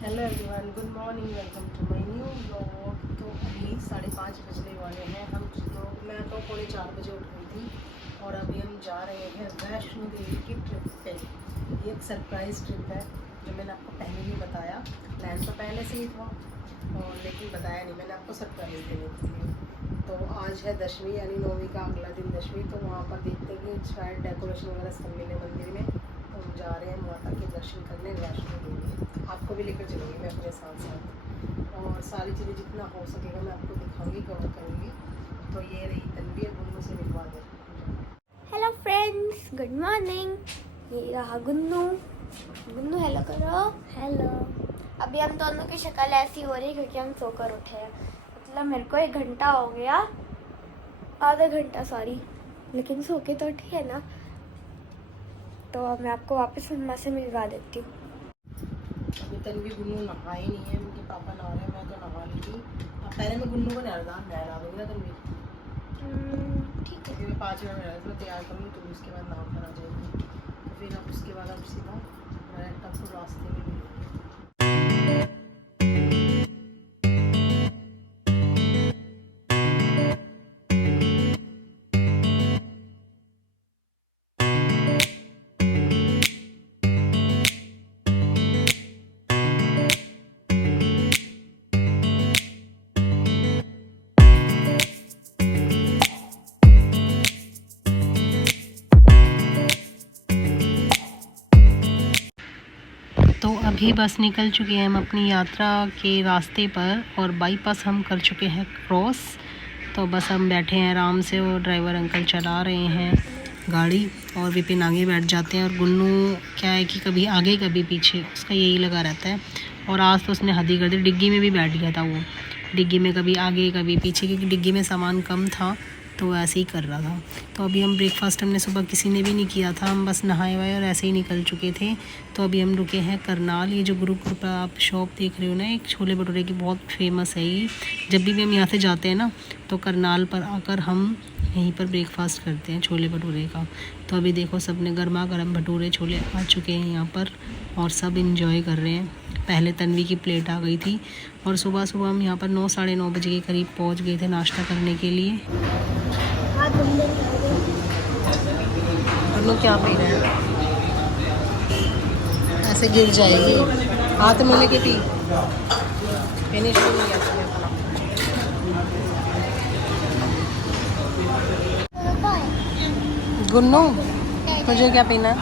Hello everyone, good morning, welcome to my new vlog. तो अभी 5:30 बजने वाले हैं। मैं तो 3:45 बजे उठ गई थी और अभी हम जा रहे हैं वैष्णो देवी की ट्रिप पे। ये एक सरप्राइज़ ट्रिप है जो मैंने आपको पहले भी बताया। प्लान तो पहले से ही था और लेकिन बताया नहीं, मैंने आपको सरप्राइज़ देने के लिए। तो आज है दशमी यानी 9वीं का अगला दिन दशमी। तो वहाँ पर देखते हैं कि शायद डेकोरेशन वगैरह सब मिले मंदिर में। तो हम जा रहे हैं माता के दर्शन करने वैष्णो देवी। आपको भी लेकर चलूँगी मैं अपने साथ साथ, और सारी चीज़ें जितना हो सकेगा मैं आपको दिखाऊंगी, कवर करूँगी। तो ये रही तन्वी, गुन्नू से मिलवा दे। Hello friends, good morning. ये रहा गुन्नू। गुन्नू हेलो करो। हेलो। अभी हम दोनों की शक्ल ऐसी हो रही है क्योंकि हम सोकर उठे हैं। मतलब मेरे को 1 घंटा हो गया, आधा घंटा सॉरी, लेकिन सो के तो उठी है ना। तो मैं आपको वापस मम्मा से मिलवा देती हूँ। अभी तन्वी गुन्नू नहा ही नहीं है, उनके पापा नहा रहे हैं, मैं तो नहा ली थी। अब पहले मैं गुन्नू को नहला दूँगी ना तन्वी। ठीक है। क्योंकि मैं 5 मिनट में तो तैयार करूँगी तो उसके बाद नहा कर आ जाएगी। तो फिर अब उसके बाद अब सीधा डायरेक्ट आपको रास्ते में मिलेंगे। तो अभी बस निकल चुके हैं हम अपनी यात्रा के रास्ते पर और बाईपास हम कर चुके हैं क्रॉस। तो बस हम बैठे हैं आराम से और ड्राइवर अंकल चला रहे हैं गाड़ी और विपिन आगे बैठ जाते हैं। और गुन्नू क्या है कि कभी आगे कभी पीछे, उसका यही लगा रहता है। और आज तो उसने हद ही कर दी, डिग्गी में भी बैठ गया था वो। डिग्गी में कभी आगे कभी पीछे, क्योंकि डिग्गी में सामान कम था तो ऐसे ही कर रहा था। तो अभी हम ब्रेकफास्ट हमने सुबह किसी ने भी नहीं किया था, हम बस नहाए हुए और ऐसे ही निकल चुके थे। तो अभी हम रुके हैं करनाल। ये जो गुरु कृपा आप शॉप देख रहे हो ना, एक छोले भटूरे की बहुत फेमस है ये। जब भी हम यहाँ से जाते हैं ना तो करनाल पर आकर हम यहीं पर ब्रेकफास्ट करते हैं छोले भटूरे का। तो अभी देखो सबने गर्मा गर्म भटूरे छोले आ चुके हैं यहाँ पर और सब इंजॉय कर रहे हैं। पहले तन्वी की प्लेट आ गई थी और सुबह सुबह हम यहाँ पर 9 साढ़े 9 बजे के करीब पहुँच गए थे नाश्ता करने के लिए। हम लोग क्या पी रहे हैं, ऐसे गिर जाएगी, हाथ में लेके पी। फिनिश नहीं किया था अपना। गुन्नू तुझे क्या पीना है?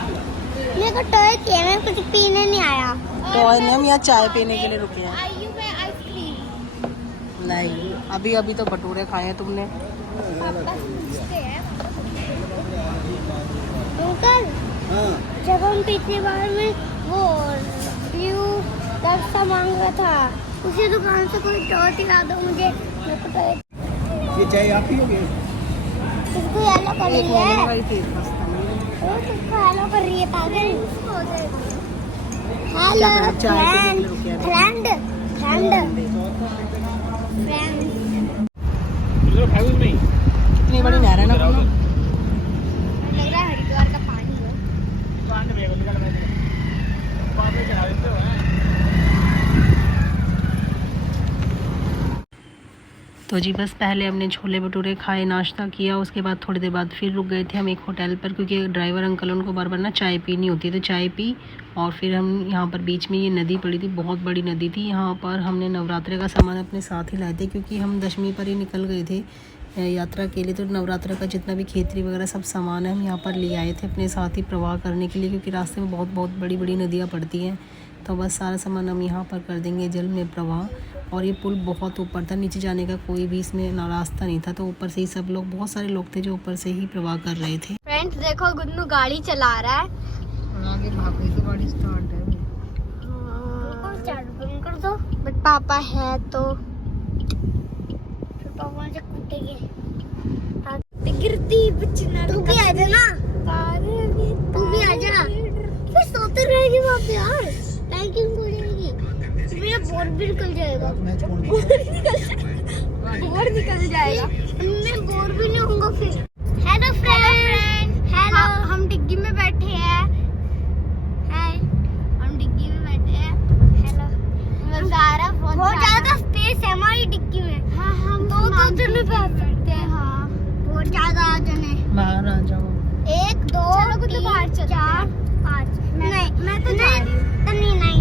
मेरे को टॉय किया, मैं कुछ पीने नहीं आया। टॉय में हम यहाँ चाय पीने के लिए रुके हैं। आयु में आइसक्रीम नहीं, अभी अभी तो भटूरे खाए हैं तुमने। पापा पूछते हैं अंकल, जब हम पिछली बार में वो व्यू का मांग रहा था उसी दुकान से कोई टॉय दिला दो मुझे। मेरे को टॉय ये चाय आप ही होगी? इसको येलो कर रही है, भाई तेज मस्त है। इसको येलो कर रही है पागल। क्या हेलो करें, चाय पीने के लिए रुके हैं। फ्रेंड फ्रेंड फ्रेंड इतनी बड़ी नहर है ना गुन्नू। लग रहा है हरिद्वार का पानी है। तो जी बस पहले हमने छोले भटूरे खाए, नाश्ता किया, उसके बाद थोड़ी देर बाद फिर रुक गए थे हम एक होटल पर, क्योंकि ड्राइवर अंकल उनको बार बार ना चाय पीनी होती है तो चाय पी। और फिर हम यहाँ पर बीच में ये नदी पड़ी थी, बहुत बड़ी नदी थी। यहाँ पर हमने नवरात्रे का सामान अपने साथ ही लाए थे क्योंकि हम दशमी पर ही निकल गए थे यात्रा के लिए। तो नवरात्र का जितना भी खेतरी वगैरह सब सामान है हम यहाँ पर ले आए थे अपने साथ ही प्रवाह करने के लिए, क्योंकि रास्ते में बहुत बहुत बड़ी बड़ी नदियाँ पड़ती हैं। तो बस सारा सामान हम यहाँ पर कर देंगे जल में प्रवाह। और ये पुल बहुत ऊपर था, नीचे जाने का कोई भी इसमें ना रास्ता नहीं था, तो ऊपर से ही सब लोग, बहुत सारे लोग थे जो ऊपर से ही प्रवाह कर रहे थे। फ्रेंड्स देखो गुन्नू गाड़ी चला रहा है। आगे भाग गई तो गाड़ी स्टार्ट है। कर दो, बट पापा है तो फिर पापा से कूटेंगे। गिरती बचना, तू भी आ जा ना, तू भी आ जा। फिर सोते रहेगी वहाँ पे यार, लाइटिंग हो जाएगी, मेरा बोर्ड भी निकल जाएगा। बोर्ड निकल जाएगा, मैं बोर भी नहीं होऊंगा फिर। हेलो फ्रेंड, हेलो, हम डिग्गी में बैठे हैं। हाय, हम डिग्गी में बैठे हैं। हेलो बहुत ज्यादा स्पेस है हमारी डिक्की में। हाँ हम दो जने बैठ सकते हैं। हाँ बहुत ज्यादा जने। बाहर आ जाओ। 1 2 3 4 5। नहीं मैं तो जा रही हूँ। नहीं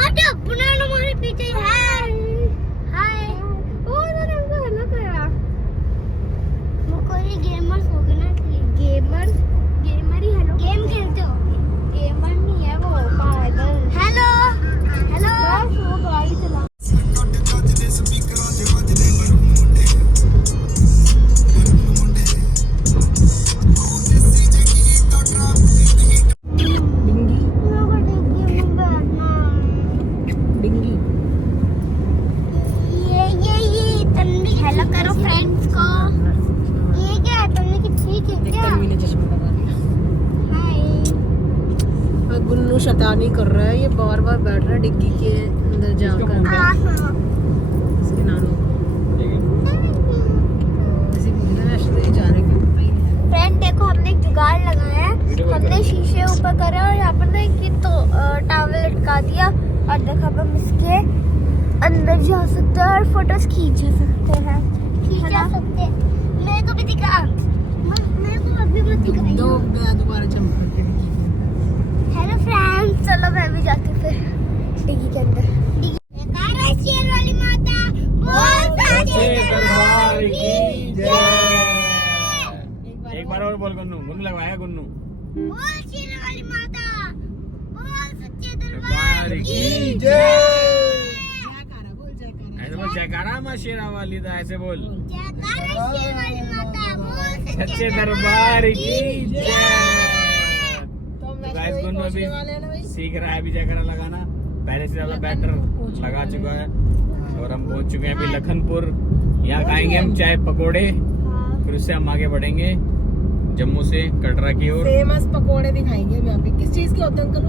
अरे अपना हमारे पीछे है। हाय ओ हमको हेलो करा। वो कोई गेमर्स हो गए ना। गेमर ही हेलो गेम खेलते हो। गेमर नहीं है वो पागल। हेलो बस वो गाड़ी चला। डिंगी ये तन्वी हेलो करो फ्रेंड्स को। ये क्या है तन्वी की ठीक है क्या? तन्वी ने चश्मा लगा लिया। हाय और गुन्नू शैतानी कर रहा है, ये बार बार बैठ रहा है डिग्गी के अंदर जाकर। इसके नानू ऐसे बोल रहा है वैसे तो जा रहे हैं। फ्रेंड देखो हमने एक जुगाड़ लगाया है। हमने शीशे ऊपर करा और यहाँ पर ना एक तो टॉवल लटका दिया और देखो अब हम इसके अंदर जा सकते हैं और फोटोज खींच सकते हैं। मेरे को भी दिखा। मेरे को अभी मत दिखाइए। दोबारा चमक के हेलो फ्रेंड्स चलो मैं भी जाती हूँ फिर डिग्गी के अंदर। शेर वाली माता बोल सच्चे दरबार की जय। एक बार और बोल गुन्नू लगवाया गुन्नू। बोल शेर वाली माता बोल सच्चे दरबार दरबार की की जय। बोल ऐसे बोल जयकारा माँ शेरा वाली था, ऐसे बोल जयकारा शेर वाली माता बोल सच्चे दरबार की जय। तो गाइस गुन्नू अभी सीख रहा है अभी जयकारा लगाना। पहले से ज्यादा बेटर लगा चुका है और हम पहुंच चुके हैं अभी लखनपुर। यहाँ खाएंगे हम चाय पकोड़े, फिर उससे हम आगे बढ़ेंगे जम्मू से कटरा की ओर। फेमस पकोड़े दिखाएंगे हम यहाँ पे। किस चीज के होते हैं अंकल?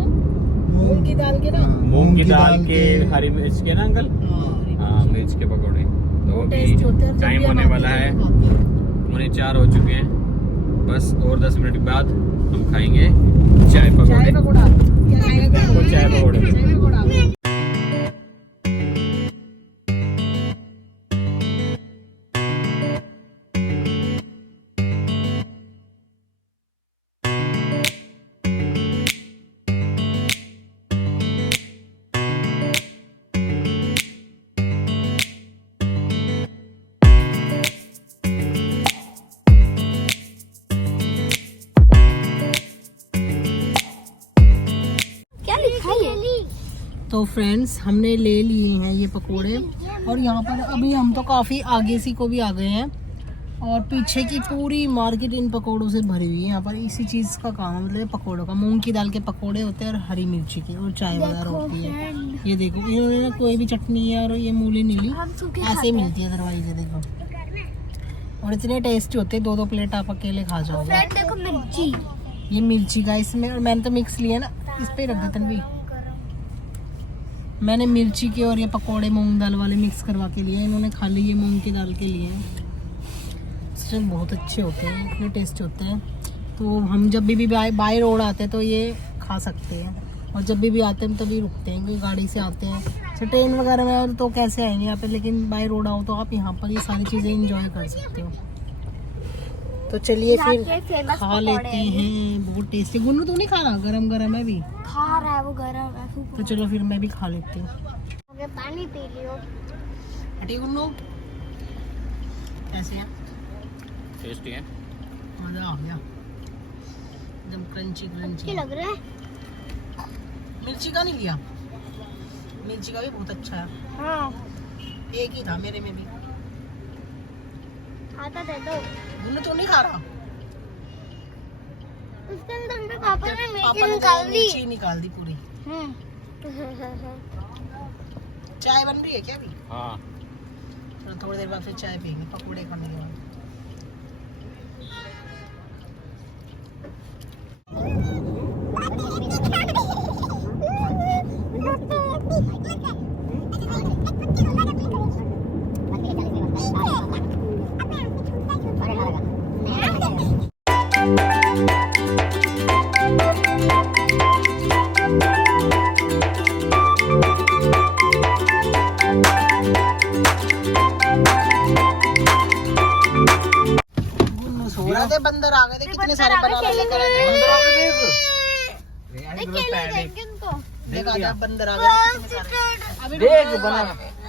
वो मूंग की दाल के ना। मूंग की दाल के हरी मिर्च के ना अंकल। हाँ मिर्च के पकोड़े। तो अभी टाइम होने वाला है, 3:45 हो चुके हैं। बस और 10 मिनट बाद हम खाएंगे चाय पकोड़े। पकोड़ा क्या खाएगा? वो चाय पकोड़े। तो फ्रेंड्स हमने ले लिए हैं ये पकोड़े और यहाँ पर अभी हम तो काफ़ी आगे सी को भी आ गए हैं और पीछे की पूरी मार्केट इन पकोड़ों से भरी हुई है। यहाँ पर इसी चीज़ का काम है, मतलब पकोड़ों का। मूंग की दाल के पकोड़े होते हैं और हरी मिर्ची के और चाय वगैरह होती है। ये देखो इन्होंने ना कोई भी चटनी है और ये मूली नहीं ली, ऐसे ही मिलती है अदरवाइज। ये देखो और इतने टेस्टी होते हैं, 2-2 प्लेट आप अकेले खा जाओगे। देखो मिर्ची। ये मिर्ची का इसमें, और मैंने तो मिक्स लिया ना, इस पे रख देते भी। मैंने मिर्ची के और ये पकोड़े मूंग दाल वाले मिक्स करवा के लिए, इन्होंने खाली ये मूंग की दाल के लिए हैं। इसमें बहुत अच्छे होते हैं, इतने टेस्टी होते हैं। तो हम जब भी बाय रोड आते हैं तो ये खा सकते हैं और जब भी आते हैं तभी रुकते हैं, क्योंकि गाड़ी से आते हैं। तो ट्रेन वगैरह में तो कैसे आएंगे यहाँ पे, लेकिन बाय रोड आओ तो आप यहाँ पर ये सारी चीज़ें इंजॉय कर सकते हो। तो चलिए फिर खा लेते हैं। बहुत टेस्टी। गुन्नू तू नहीं खा रहा? गरम गरम है भी खा रहा है वो गरम है। तो चलो फिर मैं भी खा लेती हूँ। पानी पी लियो। हटी गुन्नू, कैसे है? टेस्टी है, मजा आ गया, एकदम क्रंची क्रंची लग रहा है। मिर्ची का नहीं लिया? मिर्ची का भी बहुत अच्छा है। हाँ एक ही था मेरे में भी। खाता दे दो। गुन्नू तो नहीं खा रहा? उसके अंदर में पापा ने पापा मिर्ची ने निकाल दी। मिर्ची निकाल दी पूरी। चाय बन रही है क्या अभी? हाँ थोड़ी देर बाद फिर चाय पियेंगे पकोड़े खाने के बाद। बंदर आ गए थे, कितने सारे बनाना लेकर आए थे। देख आजा बंदर आ गए थे कितने सारे। अभी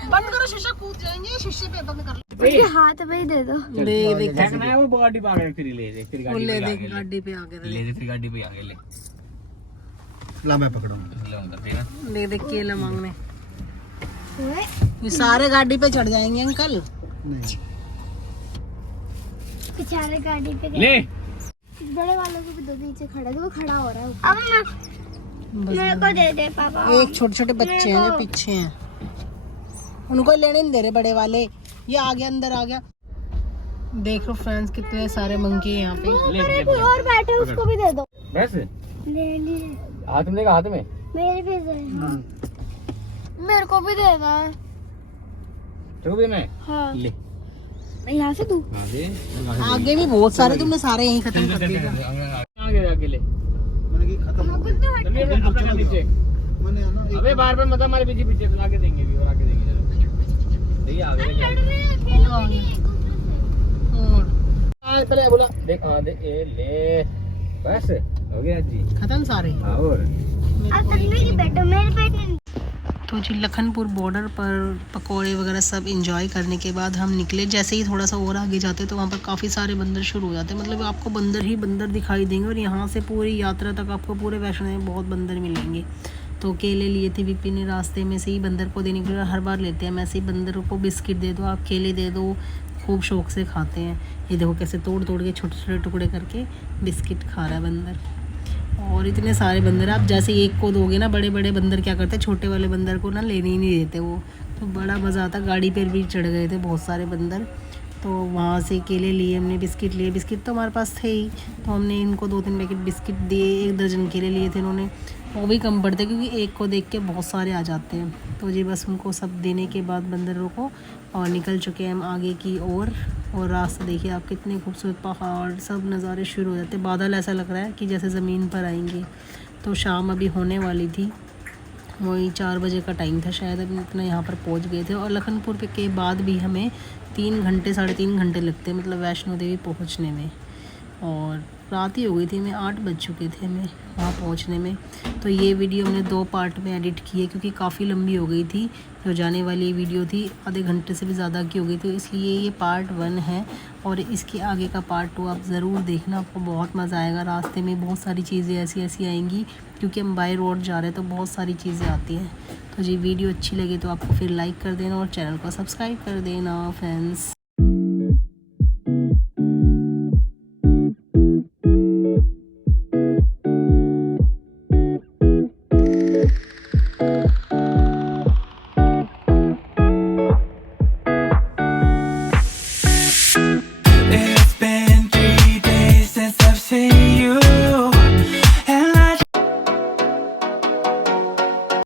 बंद करो, शीशा कूद जाएंगे, शीशे पे बंद कर लो। हाथ में ही दे दो। देख देख देखना है वो गाड़ी पे आ गए, फिर ले ले, फिर गाड़ी ले पे देख गाड़ी पे आ गए ले, फिर गाड़ी पे आ गए ले। ला मैं पकड़ूंगा। ले उधर देना। देख देख केला मांगने। ये सारे गाड़ी पे चढ़ जाएंगे अंकल। नहीं बेचारे गाड़ी पे ले बड़े वालों को भी दो, नीचे खड़ा है, वो खड़ा हो रहा है। अब मेरे को दे दे पापा। एक छोटे छोटे बच्चे हैं जो पीछे हैं, उनको लेने नहीं दे रहे बड़े वाले। ये आ गया, अंदर आ गया। देख लो फ्रेंड्स कितने सारे मंकी हैं यहाँ पे। ले कोई और बैठे उसको भी दे दो। बस ले लिए हाथ में देगा, हाथ में मेरे भी दे। मेरे को भी देना है। तो भी मैं हाँ ले यहाँ से तू आगे भी बहुत सारे, तुमने सारे यहीं खत्म कर दिए। आगे आगे ले। मैंने की खत्म हो गया। चलिए अपना पीछे। मैंने ना एक अबे बार बार मत हमारे पीछे पीछे, तो आगे देंगे भी और आगे देंगे। चलो देखिए आगे पहले बोला देख दे ए ले, बस हो गया जी, खत्म सारे। और तो जी लखनपुर बॉर्डर पर पकौड़े वगैरह सब इंजॉय करने के बाद हम निकले। जैसे ही थोड़ा सा और आगे जाते तो वहाँ पर काफ़ी सारे बंदर शुरू हो जाते हैं, मतलब आपको बंदर ही बंदर दिखाई देंगे। और यहाँ से पूरी यात्रा तक आपको पूरे वैष्णो में बहुत बंदर मिलेंगे। तो केले लिए थे विपी ने, रास्ते में से ही बंदर को देने के लिए हर बार लेते हैं। ऐसे ही बंदरों को बिस्किट दे दो, आप केले दे दो, खूब शौक से खाते हैं। ये देखो कैसे तोड़ तोड़ के छोटे छोटे टुकड़े करके बिस्किट खा रहा है बंदर। और इतने सारे बंदर, आप जैसे एक को दोगे ना, बड़े बड़े बंदर क्या करते हैं, छोटे वाले बंदर को ना लेने ही नहीं देते वो। तो बड़ा मज़ा आता। गाड़ी पर भी चढ़ गए थे बहुत सारे बंदर। तो वहाँ से केले लिए हमने, बिस्किट लिए। बिस्किट तो हमारे पास थे ही, तो हमने इनको 2-3 पैकेट बिस्किट दिए। 1 दर्जन केले लिए थे इन्होंने, वो भी कम पड़ते क्योंकि एक को देख के बहुत सारे आ जाते हैं। तो जी बस उनको सब देने के बाद बंदरों को और निकल चुके हैं हम आगे की ओर। और रास्ता देखिए आप, कितने खूबसूरत पहाड़, सब नज़ारे शुरू हो जाते हैं। बादल ऐसा लग रहा है कि जैसे ज़मीन पर आएंगे। तो शाम अभी होने वाली थी, वही 4 बजे का टाइम था शायद। अभी इतना यहाँ पर पहुँच गए थे। और लखनपुर के बाद भी हमें 3 घंटे 3.5 घंटे लगते हैं, मतलब वैष्णो देवी पहुँचने में। और रात ही हो गई थी, हमें 8 बज चुके थे हमें वहाँ पहुँचने में। तो ये वीडियो हमने 2 पार्ट में एडिट की है क्योंकि काफ़ी लंबी हो गई थी। जो जाने वाली वीडियो थी आधे घंटे से भी ज़्यादा की हो गई थी, इसलिए ये पार्ट 1 है। और इसके आगे का पार्ट 2 आप ज़रूर देखना, आपको बहुत मज़ा आएगा। रास्ते में बहुत सारी चीज़ें ऐसी आएंगी क्योंकि हम बाय रोड जा रहे हैं, तो बहुत सारी चीज़ें आती हैं। तो जी वीडियो अच्छी लगे तो आपको फिर लाइक कर देना और चैनल को सब्सक्राइब कर देना फ्रेंड्स।